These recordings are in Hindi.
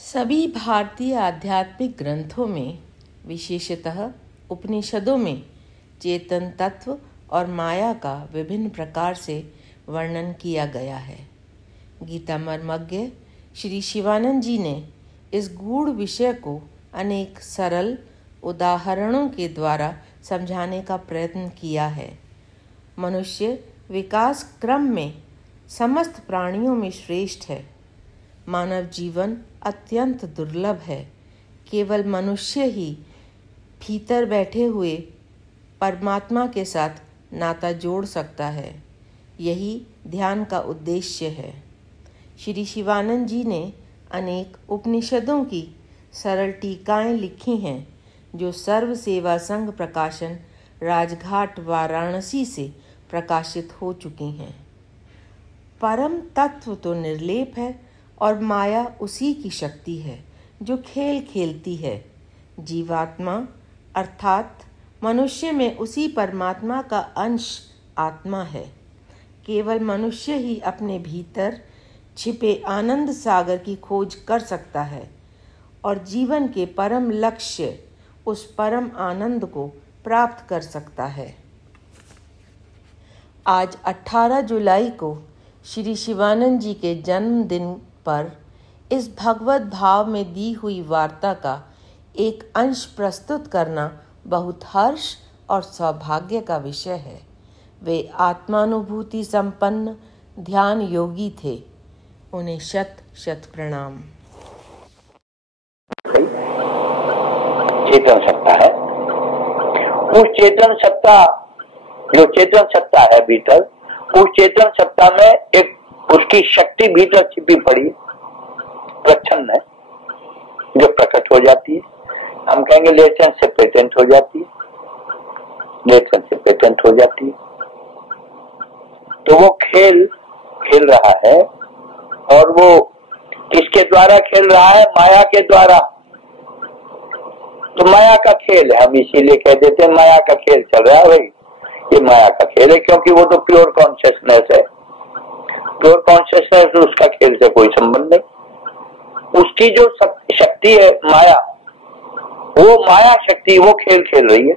सभी भारतीय आध्यात्मिक ग्रंथों में, विशेषतः उपनिषदों में, चेतन तत्व और माया का विभिन्न प्रकार से वर्णन किया गया है। गीता मर्मज्ञ श्री शिवानंद जी ने इस गूढ़ विषय को अनेक सरल उदाहरणों के द्वारा समझाने का प्रयत्न किया है। मनुष्य विकास क्रम में समस्त प्राणियों में श्रेष्ठ है। मानव जीवन अत्यंत दुर्लभ है। केवल मनुष्य ही भीतर बैठे हुए परमात्मा के साथ नाता जोड़ सकता है। यही ध्यान का उद्देश्य है। श्री शिवानंद जी ने अनेक उपनिषदों की सरल टीकाएं लिखी हैं, जो सर्व सेवा संघ प्रकाशन राजघाट वाराणसी से प्रकाशित हो चुकी हैं। परम तत्व तो निर्लेप है और माया उसी की शक्ति है जो खेल खेलती है। जीवात्मा अर्थात मनुष्य में उसी परमात्मा का अंश आत्मा है। केवल मनुष्य ही अपने भीतर छिपे आनंद सागर की खोज कर सकता है और जीवन के परम लक्ष्य उस परम आनंद को प्राप्त कर सकता है। आज 18 जुलाई को श्री शिवानंद जी के जन्मदिन पर इस भगवत भाव में दी हुई वार्ता का एक अंश प्रस्तुत करना बहुत हर्ष और सौभाग्य का विषय है। वे आत्मानुभूति संपन्न ध्यान योगी थे। उन्हें शत शत प्रणाम। चेतन सत्ता है, उस चेतन सत्ता जो चेतन सत्ता है भीतर, उस चेतन सत्ता में एक उसकी शक्ति भीतर छिपी पड़ी प्रच्छन्न है, जो प्रकट हो जाती है। हम कहेंगे लेटेंट से पेटेंट हो जाती है, लेटेंट से पेटेंट हो जाती है। तो वो खेल खेल रहा है, और वो किसके द्वारा खेल रहा है? माया के द्वारा। तो माया का खेल है, हम इसीलिए कह देते हैं माया का खेल चल रहा है। भाई ये माया का खेल है, क्योंकि वो तो प्योर कॉन्शियसनेस है। प्योर कॉन्शियसनेस, उसका खेल से कोई संबंध नहीं। उसकी जो शक्ति है माया, वो माया शक्ति वो खेल खेल रही है।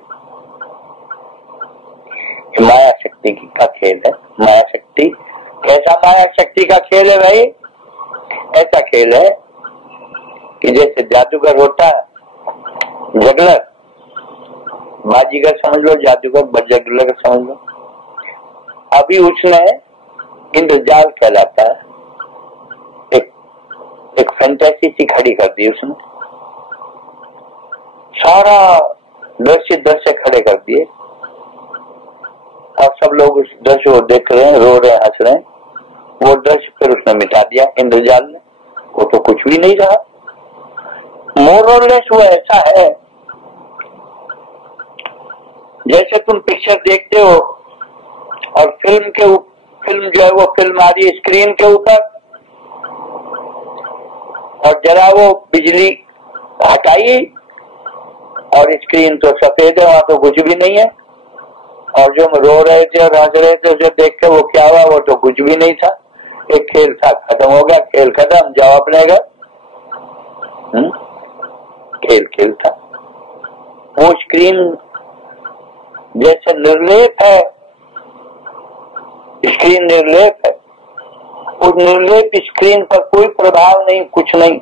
माया शक्ति का खेल है। माया शक्ति कैसा माया शक्ति का खेल है भाई? ऐसा खेल है कि जैसे जादूगर होता है, जगलर, बाजीगर समझ लो, जादूगर जगलर समझ लो। अभी उसने इंद्रजाल कहलाता है, एक फैंटेसी सी खड़ी कर दी उसने। सारा दृश्य खड़े कर दिए, और सब लोग उस दृश्य को देख रहे हैं, रो रहे हैं, हंस रहे हैं। वो दृश्य फिर उसने मिटा दिया इंद्रजाल ने। वो तो कुछ भी नहीं रहा। मोर और लेस वो ऐसा है जैसे तुम पिक्चर देखते हो और फिल्म जो है वो फिल्म आ रही है स्क्रीन के ऊपर, और जरा वो बिजली हटाई और स्क्रीन तो सफेद है, वहां तो कुछ भी नहीं है। और जो रो रहे थे और हंस रहे थे, जो देख के वो क्या हुआ, वो तो कुछ भी नहीं था। एक खेल था, खत्म हो गया, खेल खत्म, जाओ अपने घर। खेल था। वो स्क्रीन जैसे निर्लेप है, स्क्रीन निर्लेप है। उस निर्लेप स्क्रीन पर कोई प्रभाव नहीं, कुछ नहीं।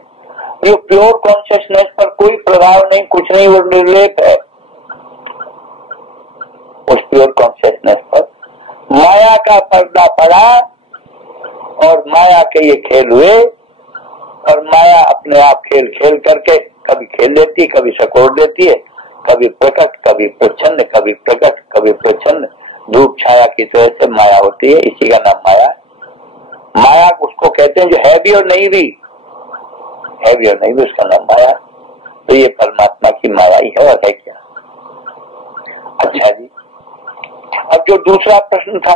ये प्योर कॉन्शियसनेस पर कोई प्रभाव नहीं, कुछ नहीं, वो निर्लेप है। उस प्योर कॉन्शियसनेस पर माया का पर्दा पड़ा और माया के ये खेल हुए, और माया अपने आप खेल खेल करके कभी खेल देती, कभी सकोड़ देती है, कभी प्रकट, कभी प्रच्छन्न, कभी प्रकट, कभी प्रच्छन्न। धूप छाया की तरह से माया होती है। इसी का नाम माया है। माया उसको कहते हैं जो है भी और नहीं भी, है भी और नहीं भी, उसका नाम माया। तो ये परमात्मा की माया ही है, और है क्या? अच्छा जी, अब जो दूसरा प्रश्न था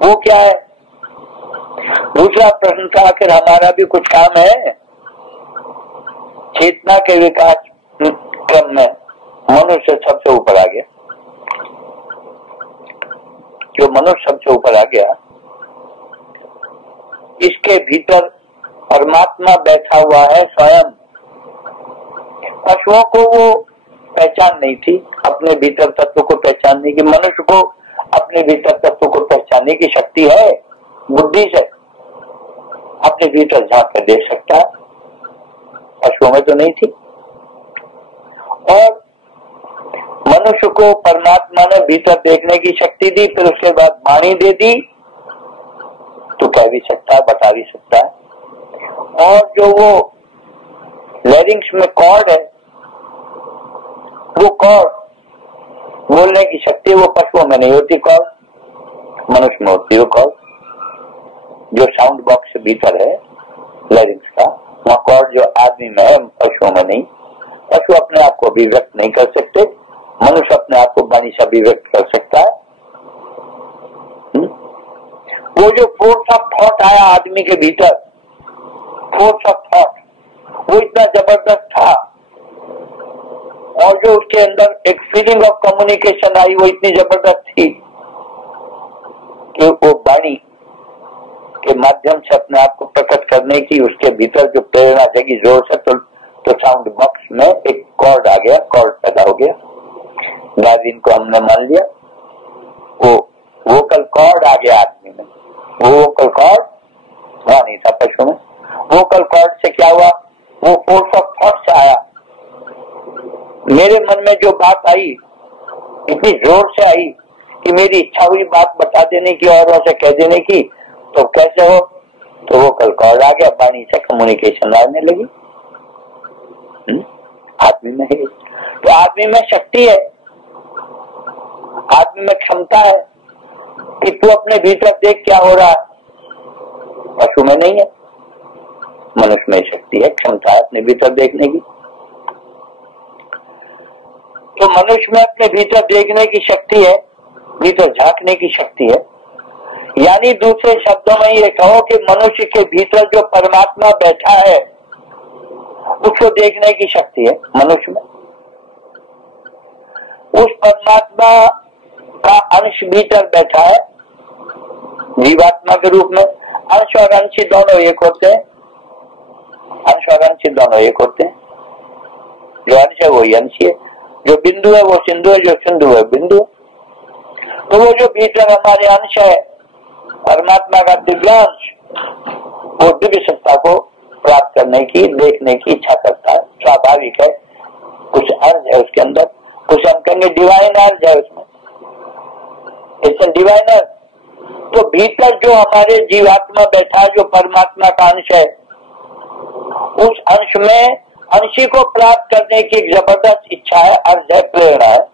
वो क्या है? दूसरा प्रश्न था, आखिर हमारा भी कुछ काम है? चेतना के विकास क्रम में मनुष्य सबसे ऊपर आ गया। जो मनुष्य सबसे ऊपर आ गया, इसके भीतर परमात्मा बैठा हुआ है स्वयं। पशुओं को वो पहचान नहीं थी, अपने भीतर तत्व को पहचानने की। मनुष्य को अपने भीतर तत्व को पहचानने की शक्ति है, बुद्धि से अपने भीतर झांक कर देख सकता है, पशुओं में तो नहीं थी। और मनुष्य को परमात्मा ने भीतर देखने की शक्ति दी, फिर उसके बाद वाणी दे दी, तो कह भी सकता है, बता भी सकता है। और जो वो लैरिंग्स में कॉर्ड है, वो कॉर्ड बोलने की शक्ति वो पशुओं में नहीं होती, कॉर्ड मनुष्य में होती है। वो कॉर्ड जो साउंड बॉक्स से भीतर है लैरिंग्स का, वहाँ कॉर्ड जो आदमी में है, पशुओं में नहीं। पशु अपने आप को अभिव्यक्त नहीं कर सकते, मनुष्य अपने आप को वाणी से अभिव्यक्त कर सकता है। वो जो फोर्स ऑफ थॉट आया आदमी के भीतर, फोर्स ऑफ थॉट, वो इतना जबरदस्त था। और जो उसके अंदर एक फीलिंग ऑफ कम्युनिकेशन आई, वो इतनी जबरदस्त थी कि वो वाणी के माध्यम से अपने आप को प्रकट करने की उसके भीतर जो प्रेरणा जगी जोर से, तो साउंड बॉक्स में एक कॉर्ड आ गया, कॉर्ड पैदा हो गया। डार्विन को हमने मान लिया, वो वोकल कॉर्ड आ गया आदमी में। वो वोकल कॉर्ड वहां नहीं था पशु में। वोकल कॉर्ड से क्या हुआ, वो फोर्स ऑफ थॉट से आया। मेरे मन में जो बात आई इतनी जोर से आई कि मेरी इच्छा हुई बात बता देने की, औरों से कह देने की। तो कैसे हो, तो वोकल कॉर्ड आ गया, वाणी से कम्युनिकेशन आने लगी। आदमी में है, तो आदमी में शक्ति है, आदमी में क्षमता है कि तू अपने भीतर देख क्या हो रहा है। पशु में नहीं है, मनुष्य में शक्ति है, क्षमता है अपने भीतर देखने की। तो मनुष्य में अपने भीतर देखने की शक्ति है, भीतर झांकने की शक्ति है। यानी दूसरे शब्दों में ये कहो कि मनुष्य के भीतर जो परमात्मा बैठा है उसको देखने की शक्ति है मनुष्य में। उस परमात्मा का अंश भीतर बैठा है जीवात्मा के रूप में। अंश और अंशी दोनों एक होते हैं, अंश और अंशी दोनों एक होते हैं। जो अंश है वही अंशी है, जो बिंदु है वो सिंधु है, जो सिंधु है बिंदु है। तो वो जो भीतर हमारे अंश है परमात्मा का दिव्यांश, वो दिव्य सत्ता को प्राप्त करने की, देखने की इच्छा करता है, स्वाभाविक है। कुछ अर्ज है उसके अंदर, कुछ हम कहेंगे डिवाइन अर्ज है उसमें, इट्स डिवाइन अर्ज। तो भीतर जो हमारे जीवात्मा बैठा है, जो परमात्मा का अंश है, उस अंश में अंशी को प्राप्त करने की एक जबरदस्त इच्छा है, अर्ज है, प्रेरणा है।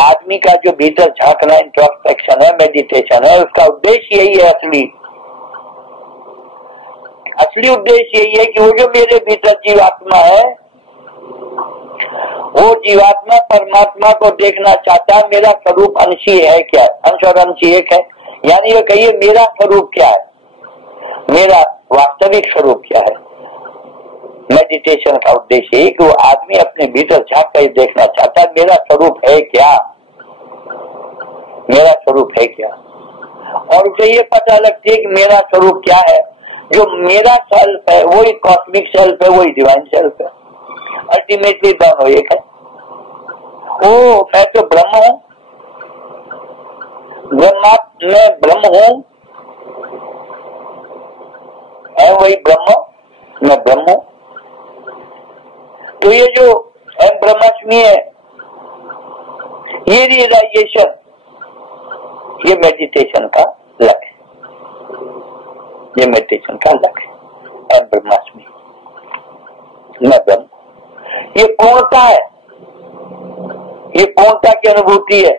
आदमी का जो भीतर झांकना इंट्रोस्पेक्शन है, मेडिटेशन है, उसका उद्देश्य यही है। असली उद्देश्य यही है कि वो जो मेरे भीतर जीवात्मा है, वो जीवात्मा परमात्मा को देखना चाहता है। मेरा स्वरूप अंशी है क्या, अंश और अंशी एक है। यानी ये कहिए मेरा स्वरूप क्या है, मेरा वास्तविक स्वरूप क्या है। मेडिटेशन का उद्देश्य है कि वो आदमी अपने भीतर झांक कर देखना चाहता है, मेरा स्वरूप है क्या, मेरा स्वरूप है क्या। और उसे ये पता लगती है कि मेरा स्वरूप क्या है। जो मेरा सेल्फ है वही कॉस्मिक सेल्फ है, वही डिवाइन सेल्फ है। अल्टीमेटली दोनों एक है। ओ मैं तो ब्रह्म हूँ, मैं ब्रह्म हूँ, है वही ब्रह्म, मैं ब्रह्म हूँ। तो ये जो ब्रह्माष्टमी है, ये रियलाइजेशन, ये मेडिटेशन का लक्ष्य, ये मेडिटेशन का लक्ष्य। ब्रह्माष्टमी, मैं ब्रह्म, ये पूर्णता है, ये पूर्णता की अनुभूति है।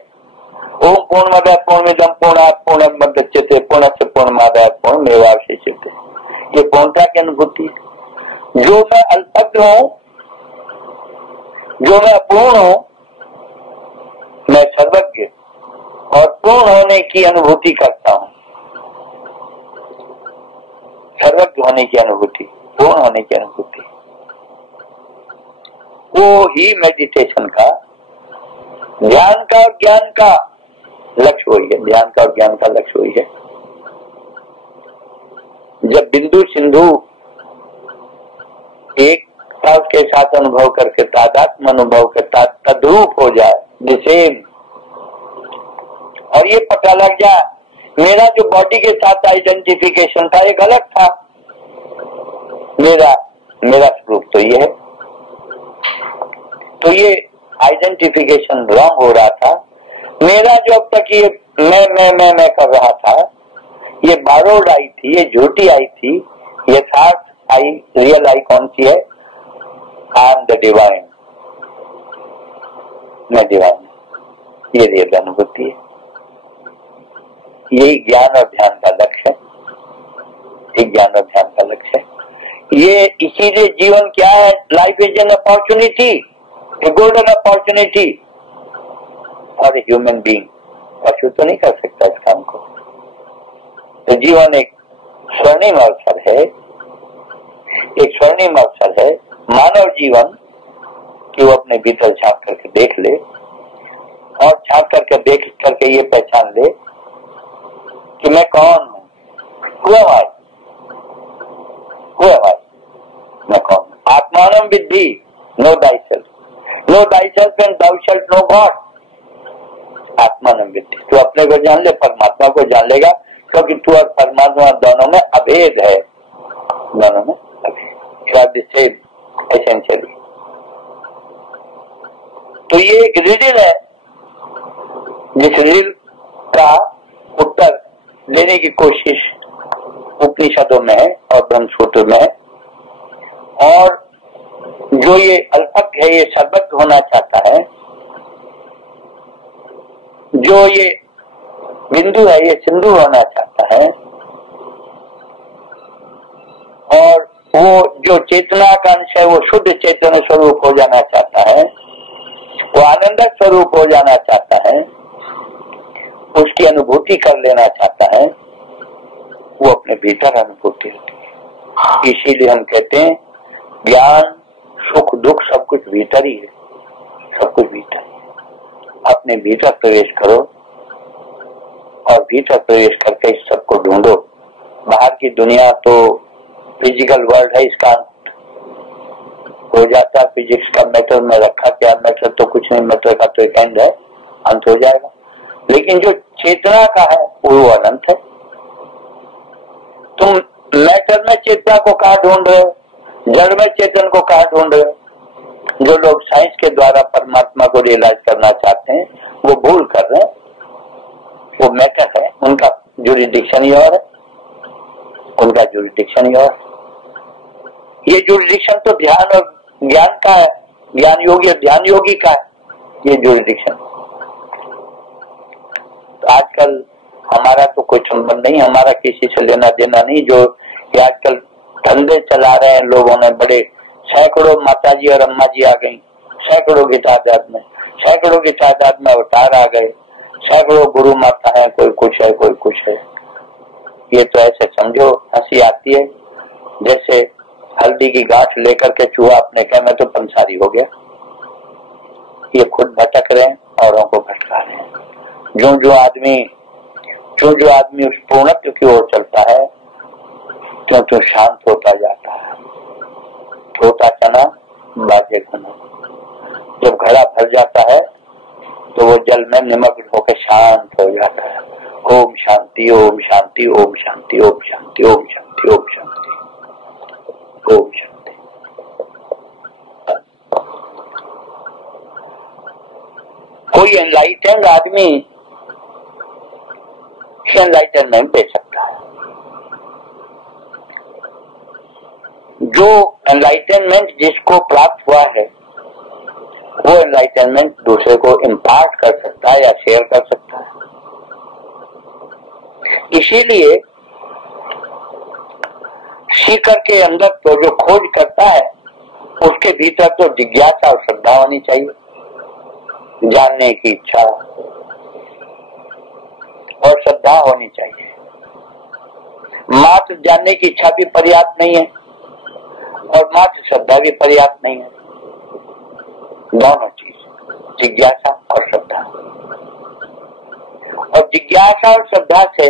ओम पूर्णमदः पूर्णमिदं पूर्णात् पूर्णमुदच्यते पूर्णस्य पूर्णमादाय पूर्णमेवावशिष्यते। ये पूर्णता की अनुभूति है। जो मैं अल्पज्ञ हूँ, जो मैं अपूर्ण हूँ, मैं सर्वज्ञ और पूर्ण होने की अनुभूति करता हूँ। सर्वज्ञ होने की अनुभूति, पूर्ण होने की अनुभूति, वो ही मेडिटेशन का, ध्यान का और ज्ञान का लक्ष्य वही है। ध्यान का और ज्ञान का लक्ष्य वही है। जब बिंदु सिंधु एक साथ के साथ अनुभव करके तादात्म्य अनुभव के तद्रूप हो जाए, सेम, और ये पता लग जाए मेरा जो बॉडी के साथ आइडेंटिफिकेशन था ये गलत था, मेरा स्वरूप तो ये है, तो ये आइडेंटिफिकेशन रॉन्ग हो रहा था। मेरा जो अब तक ये मैं कर रहा था, ये बारोड आई थी, ये झूठी आई थी, यथार्थ आई, रियल आई कौन सी है? आई एम द डिवाइन, मैं डिवाइन, ये रियल अनुभूति है। यही ज्ञान और ध्यान का लक्ष्य है, एक ज्ञान और ध्यान का लक्ष्य है। ये इसीलिए जीवन क्या है? Life is an opportunity, A golden opportunity for a human being. पशु तो नहीं कर सकता इस काम को। तो जीवन एक स्वर्णिम अवसर है, एक स्वर्णिम अवसर है मानव जीवन कि वो अपने भीतर झांक करके देख ले, और झांक करके देख करके ये पहचान ले कि मैं कौन हूँ, मैं कौन हूँ। आत्मानं विद्धि, know thyself, know thyself and thou shalt know God। आत्मानं विद्धि, तू अपने को जान ले, परमात्मा को जान लेगा, क्योंकि तू और परमात्मा दोनों में अभेद है, दोनों में अभेद, एसेंशियली। तो ये एक रिडल है, जिस रिडल का उत्तर देने की कोशिश उपनिषदों में है और ब्रह्मसूत्र में है, और जो ये अल्पज्ञ है ये सर्वज्ञ होना चाहता है, जो ये बिंदु है ये सिंधु होना चाहता है, और वो जो चेतना का अंश है वो शुद्ध चेतन स्वरूप हो जाना चाहता है, वो आनंद स्वरूप हो जाना चाहता है, उसकी अनुभूति कर लेना चाहता है, वो अपने भीतर अनुभूति होती है। इसीलिए हम कहते हैं ज्ञान सुख दुख सब कुछ भीतर ही है, सब कुछ भीतर है। अपने भीतर प्रवेश करो और भीतर प्रवेश करके इस सबको ढूंढो। बाहर की दुनिया तो फिजिकल वर्ल्ड है, इसका हो जाता है, फिजिक्स का मैटर में रखा क्या, मैटर तो कुछ नहीं, मैटर का तो एक एंड है, अंत हो जाएगा। लेकिन जो चेतना का है वो अनंत है। तुम मैटर में चेतना को कहाँ ढूंढ रहे हो, जड़ में चेतन को कहाँ ढूंढ रहे हो? जो लोग साइंस के द्वारा परमात्मा को रियलाइज करना चाहते हैं वो भूल कर रहे हैं, वो मैटर है, उनका जुरिडिक्शन ही और है, उनका जुरिडिक्शन ही और। ये जुरिडिक्शन तो ध्यान और ज्ञान का है, ज्ञान योगी और ध्यान योगी का है ये जुरिडिक्शन। तो आजकल हमारा तो कोई संबंध नहीं, हमारा किसी से लेना देना नहीं। जो आजकल धंधे चला रहे हैं लोगों ने, बड़े सैकड़ों माताजी और अम्मा जी आ गई, सैकड़ों की तादाद में अवतार आ गए, सैकड़ों गुरु माता है, कोई कुछ है कोई कुछ है। ये तो ऐसे समझो, हंसी आती है जैसे हल्दी की गांठ लेकर के चूहा अपने कह में तो पंसारी हो गया। ये खुद भटक रहे हैं, औरों को भटका रहे हैं। जो आदमी उस पूर्णत्व की ओर चलता है क्यों शांत होता जाता है। छोटा चना बाजे घना, जब घड़ा भर जाता है तो वो जल में निमग्न होकर शांत हो जाता है। ओम शांति ओम शांति ओम शांति ओम शांति ओम शांति ओम शांति ओम शांति। कोई एनलाइटेंड आदमी एनलाइटनमेंट दे सकता है। जो एनलाइटनमेंट जिसको प्राप्त हुआ है वो एनलाइटनमेंट दूसरे को इम्पार्ट कर सकता है या शेयर कर सकता है। इसीलिए सीकर के अंदर तो जो खोज करता है उसके भीतर तो जिज्ञासा और श्रद्धा होनी चाहिए, जानने की इच्छा और श्रद्धा होनी चाहिए। मात्र जानने की इच्छा भी पर्याप्त नहीं है और मात्र श्रद्धा भी पर्याप्त नहीं है। दोनों चीज, जिज्ञासा और श्रद्धा। और जिज्ञासा और श्रद्धा से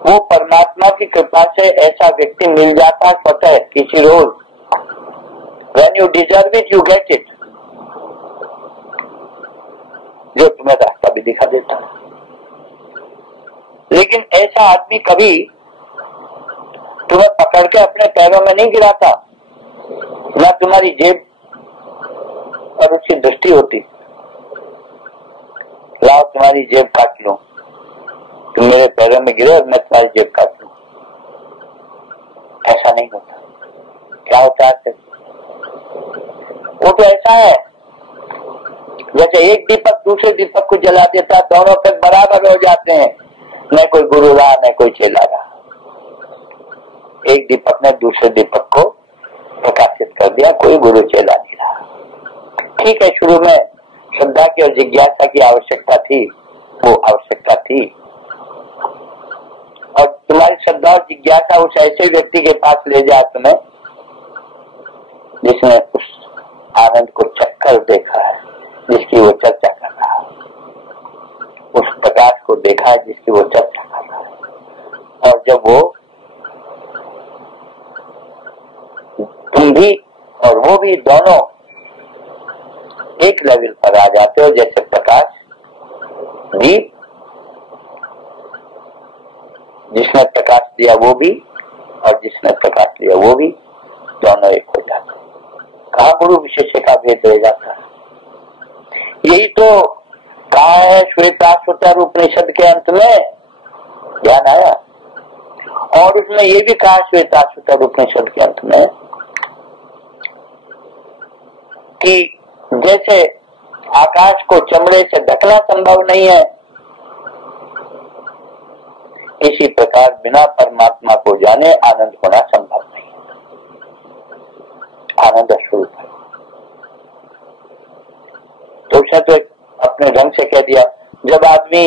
वो परमात्मा की कृपा से ऐसा व्यक्ति मिल जाता स्वतः किसी रोज। When you deserve it, you get it. जो तुम्हें रास्ता भी दिखा देता है। लेकिन ऐसा आदमी कभी तुम्हें पकड़ के अपने पैरों में नहीं गिराता, ना तुम्हारी जेब पर उसकी दृष्टि होती, लाओ तुम्हारी जेब काट लूं, तुम मेरे पैरों में गिरे और मैं तुम्हारी जेब काट लूं। ऐसा नहीं होता। क्या होता है? वो तो ऐसा है जैसे एक दीपक दूसरे दीपक को जला देता, दोनों तक बराबर हो जाते हैं, न कोई गुरु रहा न कोई चेला रहा। एक दीपक ने दूसरे दीपक को प्रकाशित कर दिया, कोई गुरु चेला नहीं रहा। ठीक है, शुरू में श्रद्धा की और जिज्ञासा की आवश्यकता थी, वो आवश्यकता थी, और तुम्हारी श्रद्धा और जिज्ञासा उस ऐसे व्यक्ति के पास ले जा तुम्हें जिसने उस आनंद को चक्कर देखा है, जिसकी वो चर्चा कर रहा है, उस प्रकाश को देखा है जिसकी वो चर्चा कर रहा है। और जब वो तुम भी और वो भी दोनों एक लेवल पर आ जाते हो, जैसे प्रकाश दीप जिसने प्रकाश दिया वो भी और जिसने प्रकाश दिया वो भी, दोनों एक हो जाते। कहा गुरु विशेष का भेद रह जाता है। यही तो कहा है श्वेताश्वतर उपनिषद के अंत में, ध्यान आया? और उसमें ये भी कहा श्वेताश्वतर उपनिषद के अंत में कि जैसे आकाश को चमड़े से ढकना संभव नहीं है, इसी प्रकार बिना परमात्मा को जाने आनंद होना संभव नहीं है। आनंद स्वरूप है। तो उसने तो अपने ढंग से कह दिया, जब आदमी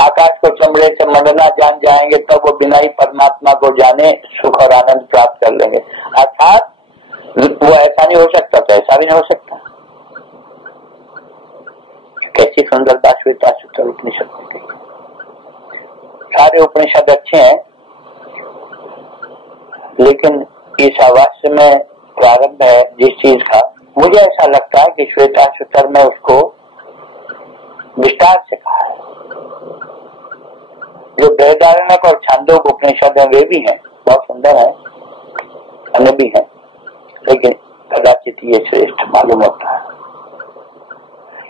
आकाश को चमड़े से मंडना जान जाएंगे तब वो बिना ही परमात्मा को जाने सुख और आनंद प्राप्त कर लेंगे। अर्थात वो ऐसा नहीं हो सकता तो ऐसा भी नहीं हो सकता। कैसी सुंदर बात श्वेताश्वतर उपनिषद में कही। सारे उपनिषद अच्छे हैं, लेकिन इस आवास्य में प्रारंभ है जिस चीज का, मुझे ऐसा लगता है कि श्वेताश्वतर में उसको विस्तार से कहा है। जो बृहदारण्यक और छांदोग्य उपनिषद है वे भी हैं, बहुत सुंदर है, अन्य भी हैं, लेकिन कदाचित ये श्रेष्ठ मालूम होता है।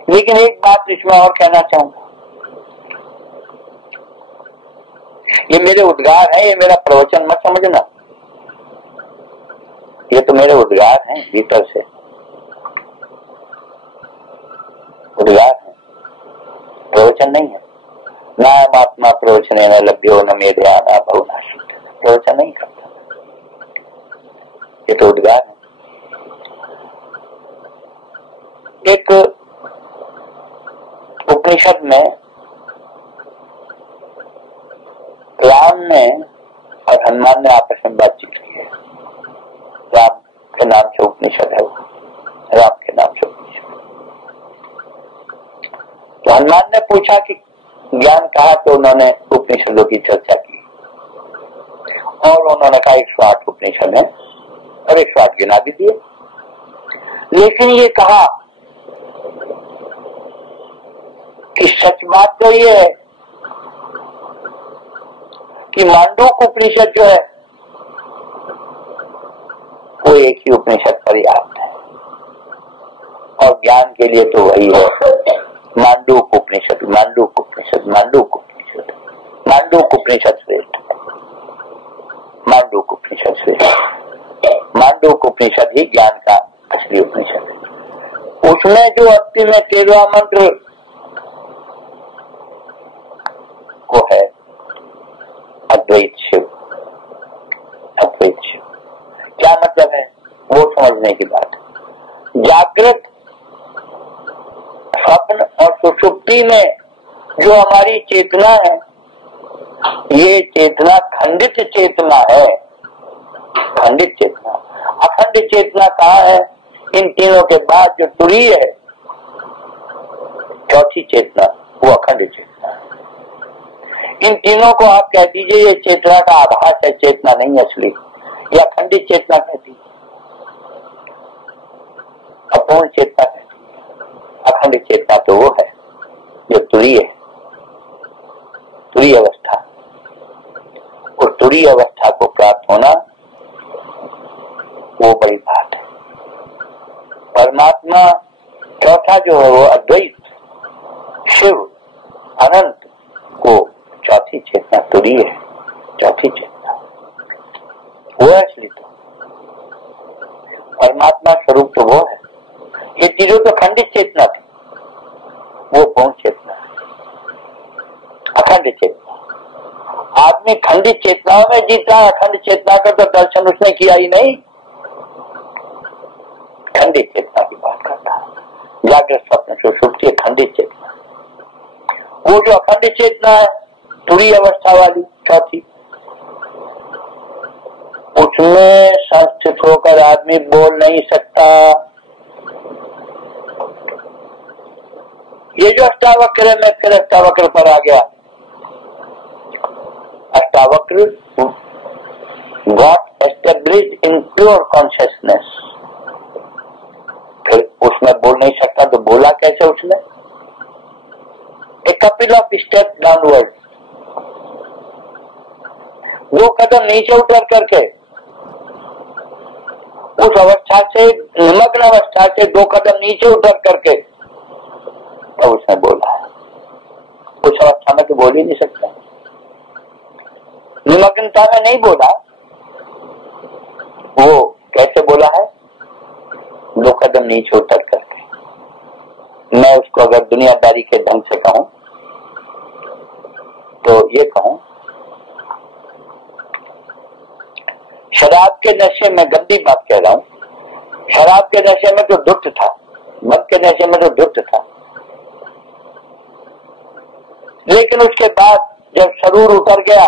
लेकिन एक बात इसमें और कहना चाहूंगा, ये मेरे उद्गार है, ये मेरा प्रवचन मत समझना, ये तो मेरे उद्गार हैं भीतर से, उद्गार है, प्रवचन नहीं है। नाम आत्मा प्रवचन न लभ्यो न मेधा न बहुनाश्रित, प्रवचन नहीं करता, ये तो उद्गार है। एक उपनिषद में राम ने और हनुमान ने आपस में बातचीत की है। राम के नाम से उपनिषद है वो, राम के नाम से उपनिषद। तो हनुमान ने पूछा कि ज्ञान कहा, तो उन्होंने उपनिषदों की चर्चा की और उन्होंने कहा 108 उपनिषद है और 108 गिना भी दिए। लेकिन ये कहा कि सच बात तो ये है कि मांडूक्य उपनिषद जो है वो एक ही उपनिषद पर्याप्त है, और ज्ञान के लिए तो वही है मांडूक्य उपनिषद, मांडूक्य उपनिषद, मांडूक्य उपनिषद, मांडूक्य उपनिषद श्रेष्ठ, मांडूक्य उपनिषद श्रेष्ठ। मांडूक्य उपनिषद ही ज्ञान का असली उपनिषद है। उसमें जो अंतिम में 13वां मंत्र को है अद्वैत शिव, अद्वैत शिव क्या मतलब है वो समझने की बात है। जागृत, स्वप्न और सुषुप्ति में जो हमारी चेतना है, ये चेतना खंडित चेतना है, खंडित चेतना। अखंड चेतना कहाँ है? इन तीनों के बाद जो तुरीय है, चौथी चेतना, वो अखंड चेतना है। इन तीनों को आप कह दीजिए ये चेतना का आभास है, चेतना नहीं असली, या खंडित चेतना कह दीजिए, अपूर्ण चेतना कह दीजिए। अखंडित चेतना तो वो है जो तुरीय है, तुरीय अवस्था। और तुरीय अवस्था को प्राप्त होना वो बड़ी बात है। परमात्मा चौथा जो है वो अद्वैत, शिव, अनंत, को चौथी चेतना तुरीय है, चौथी चेतना वो है असली। तो परमात्मा स्वरूप तो वो है। ये तीनों तो खंडित चेतना थी, वो पूर्ण चेतना, अखंड चेतना। आदमी खंडित चेतनाओं में जीता है, अखंड चेतना का तो दर्शन उसने किया ही नहीं। खंडित चेतना की बात करता है, जागृत स्वप्न सुषुप्ति खंडित चेतना। वो जो अखंड चेतना है तुरीय अवस्था वाली चौथी, उसमें संस्थित होकर आदमी बोल नहीं सकता। ये जो अष्टावक्र है, मैं फिर अष्टावक्र पर आ गया। Ashtavakra got established in pure consciousness. फिर उसमें बोल नहीं सकता तो बोला कैसे उसने? ए कपिल ऑफ स्टेप डाउनवर्ड, 2 कदम नीचे उतर करके उस अवस्था से, निमग्न अवस्था से 2 कदम नीचे उतर करके तो उसने बोला है। उस अवस्था में तो बोल ही नहीं सकता, निमग्नता में नहीं बोला। वो कैसे बोला है? 2 कदम नीचे उतर करके। मैं उसको अगर दुनियादारी के ढंग से कहूं तो ये कहूं, शराब के नशे में, गंदी बात कह रहा हूं, शराब के नशे में तो दुष्ट था, मद के नशे में तो दुष्ट था, लेकिन उसके बाद जब सरूर उतर गया,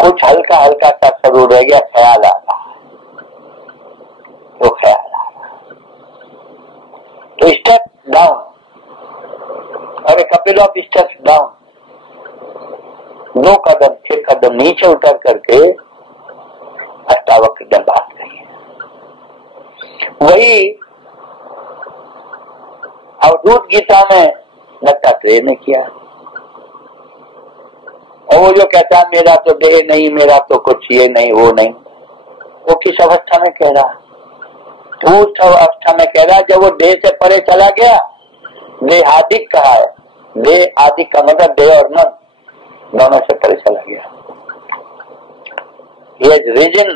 कुछ हल्का हल्का सा सरूर रह गया, ख्याल आ रहा, तो ख्याल आ रहा, तो स्टेप डाउन, और कपिल ऑफ स्टेप डाउन, 2 कदम 6 कदम नीचे उतर करके अष्टावक्र ने बात कही। वही अवधूत गीता में दत्तात्रेय ने किया। और वो जो कहता है मेरा तो देह नहीं, मेरा तो कुछ ये नहीं, वो नहीं, वो किस अवस्था में कह रहा? तो उस अवस्था में कह रहा जब वो देह से परे चला गया। देहादिक कहा है, देह आदिक का मतलब देह और मन दोनों से परे चला गया। He has risen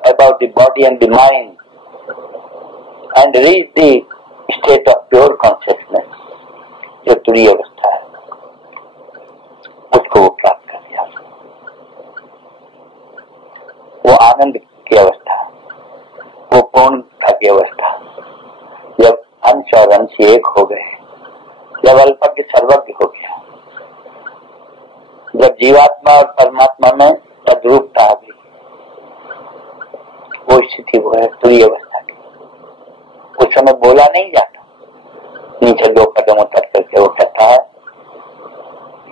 about the body and the mind and reached the state of pure consciousness, जो तुरीय अवस्था है, उसको वो प्राप्त कर लिया। वो आनंद की अवस्था, वो पूर्णता की अवस्था, जब अंश और अंश एक हो गए, जब अल्पज्ञ सर्वज्ञ हो गया, जब जीवात्मा और परमात्मा में तद्रूपता आ गई, वो स्थिति वो है तुरीय अवस्था की। उस समय बोला नहीं जाता, नीचे 2 कदम उतर करके वो कहता है,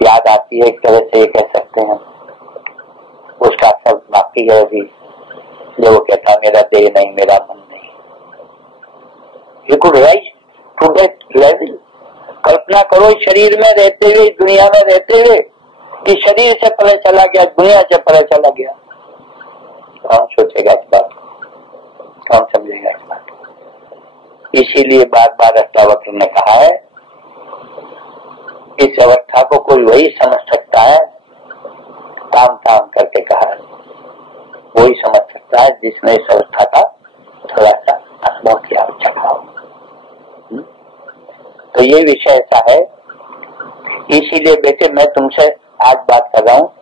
याद आती है एक तरह से ये कह सकते हैं, उसका सब बाकी है अभी, जो वो कहता मेरा देह नहीं, मेरा मन नहीं। ये कुछ राइज टू दैट लेवल। कल्पना करो शरीर में रहते हुए, दुनिया में रहते हुए, कि शरीर से परे चला गया, दुनिया से परे चला गया। कौन सोचेगा इस बात को, कौन समझेगा इस बात को? इसीलिए बार बार अष्टावक्र ने कहा है, इस अवस्था को कोई वही समझ सकता है, काम काम करके कहा है, वही समझ सकता है जिसने इस अवस्था का थोड़ा सा अनुभव किया, चखा हो। तो ये विषय ऐसा है। इसीलिए बेटे मैं तुमसे आज बात कर रहा हूँ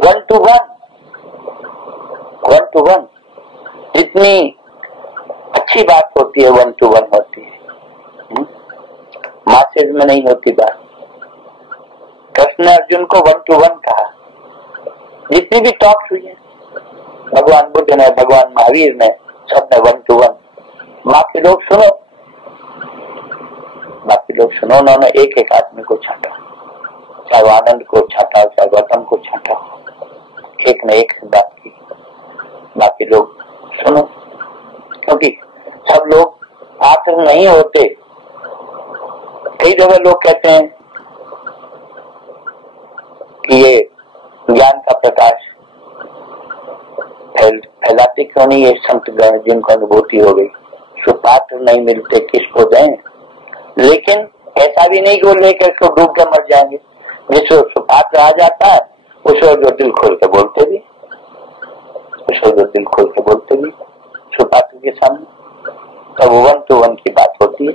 1 to 1, 1 to 1। जितनी अच्छी बात होती है 1 to 1 होती है, मासेज में नहीं होती बात। कृष्ण ने अर्जुन को 1 to 1 कहा। जितनी भी टॉक्स हुई है, भगवान बुद्ध ने, भगवान महावीर ने, सब ने 1 to 1। बाकी लोग सुनो, बाकी लोग सुनो, उन्होंने एक एक आदमी को छाटा। चाहे आनंद को छाटा, चाहे गौतम को छाटा, एक ने एक बात की, बाकी लोग सुनो, क्योंकि सब लोग पात्र नहीं होते। कई जगह लोग कहते हैं कि ये ज्ञान का प्रकाश फैलाते क्यों नहीं ये संत जिनको अनुभूति हो गई, सुपात्र नहीं मिलते किसको दें। लेकिन ऐसा भी नहीं कि वो लेकर के डूब के मर जाएंगे। जिसको सुपात्र आ जाता है उसको जो दिल खोल के बोलते भी, उसको जो दिल खोल के बोलते भी सुपात्र के सामने, तब वन टू वन की बात होती है।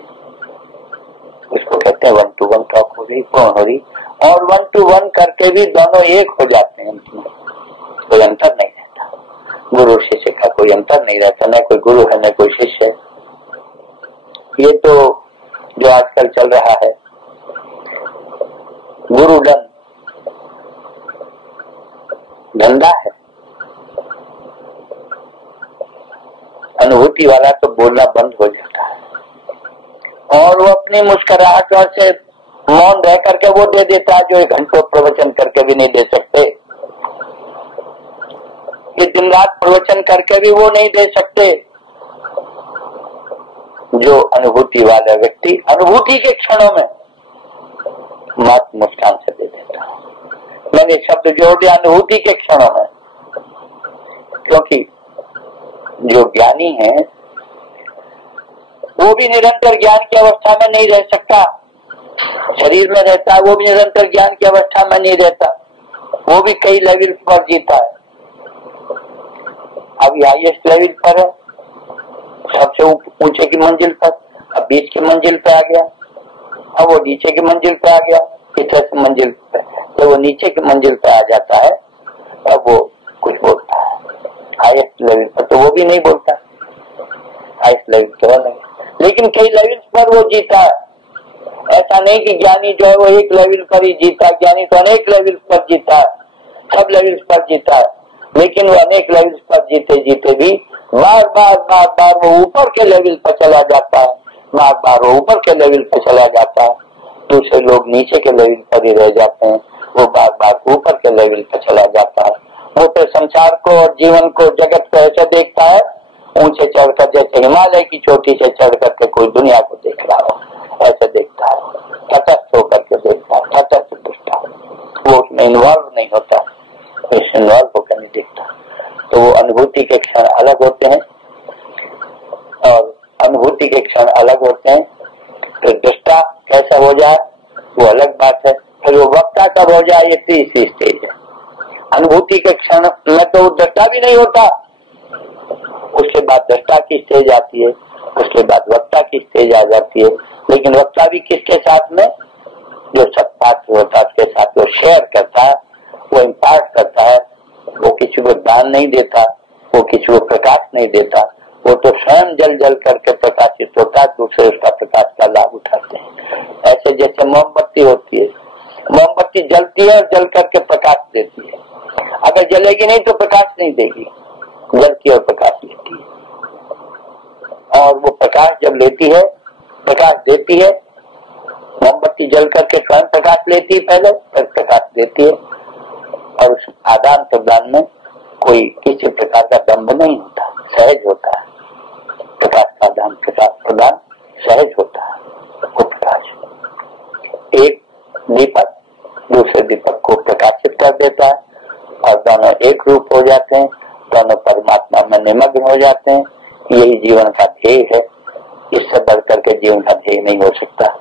उसको कहते हैं वन टू वन टॉक हो रही, कौन हो रही, और वन टू वन करके भी दोनों एक हो जाते हैं। कोई अंतर नहीं रहता, गुरु शिष्य का कोई अंतर नहीं रहता, न कोई गुरु है न कोई शिष्य है। ये तो जो आजकल चल रहा है गुरुडन धंधा है। अनुभूति वाला तो बोलना बंद हो जाता है और वो अपनी मुस्कुराहटों से मौन रह करके वो दे देता है जो एक घंटों प्रवचन करके भी नहीं दे सकते, ये दिन रात प्रवचन करके भी वो नहीं दे सकते। जो अनुभूति वाला व्यक्ति अनुभूति के क्षणों में मत मुस्कान से दे देता है। मैंने शब्द जोड़ दिया अनुभूति के क्षणों में, क्योंकि जो ज्ञानी है वो भी निरंतर ज्ञान की अवस्था में नहीं रह सकता। शरीर में रहता है, वो भी निरंतर ज्ञान की अवस्था में नहीं रहता, वो भी कई लेवल पर जीता है। अभी हाईएस्ट लेवल पर है, सबसे ऊंचे की मंजिल पर, अब बीच की मंजिल पे आ गया, अब वो नीचे की मंजिल पे आ गया, पीछे की मंजिल पे, जब वो नीचे की मंजिल पे आ जाता है तब वो कुछ बोलता है। हाईएस्ट लेवल पर तो वो भी नहीं बोलता, हाईएस्ट लेवल तो नहीं, लेकिन कई लेवल पर वो जीता है। ऐसा नहीं कि ज्ञानी जो है वो एक लेवल पर ही जीता, ज्ञानी तो अनेक लेवल पर जीता है, सब लेवल पर जीता है, लेकिन वो अनेक लेवल पर जीते जीते भी बार बार वो ऊपर के लेवल पर चला जाता है, बार वो ऊपर के लेवल पर चला जाता है। दूसरे लोग नीचे के लेवल पर ही रह जाते हैं, वो बार ऊपर के लेवल पर चला जाता है। वो तो संसार को और जीवन को जगत को ऐसे देखता है ऊंचे चढ़कर, जैसे हिमालय की चोटी से चढ़ करके कोई दुनिया को देख रहा हो, ऐसे देखता है, तटस्थ होकर के देखता है, तटस्थ दृष्टा, वो उसमें इन्वॉल्व नहीं होता, इन्वॉल्व होकर नहीं देखता। तो वो अनुभूति के क्षण अलग होते हैं और अनुभूति के क्षण अलग होते हैं। तो दृष्टा कैसा हो जाए वो अलग बात है, फिर वो वक्ता कब हो जाए ये तीसरी स्टेज है। अनुभूति के क्षण में तो दृष्टा भी नहीं होता, उसके बाद दृष्टा की स्टेज आती है, उसके बाद वक्ता की स्टेज आ जाती है। लेकिन वक्ता भी किसके साथ में, जो सत्पात्र होता है उसके साथ वो शेयर करता है, वो इम्पार्ट करता है, वो किसी को दान नहीं देता, वो किसी को प्रकाश नहीं देता, वो तो स्वयं जल जल करके प्रकाशित होता है, दूसरे उसका प्रकाश का लाभ उठाते हैं। ऐसे जैसे मोमबत्ती होती है, मोमबत्ती जलती है और जल करके प्रकाश देती है, अगर जलेगी नहीं तो प्रकाश नहीं देगी, जलती और प्रकाश लेती है। और वो प्रकाश जब लेती है, प्रकाश देती है, मोमबत्ती जल करके स्वयं प्रकाश लेती है पहले, फिर प्रकाश देती है। और उस आदान प्रदान में कोई किसी प्रकार का दम्भ नहीं होता, सहज होता है। प्रकाश का आदान प्रदान सहज होता है। वो प्रकाश एक दीपक दूसरे दीपक को प्रकाशित कर देता है और दोनों एक रूप हो जाते हैं, दोनों परमात्मा में निमग्न हो जाते हैं। यही जीवन का ध्येय है, इससे बढ़कर के जीवन का ध्येय नहीं हो सकता।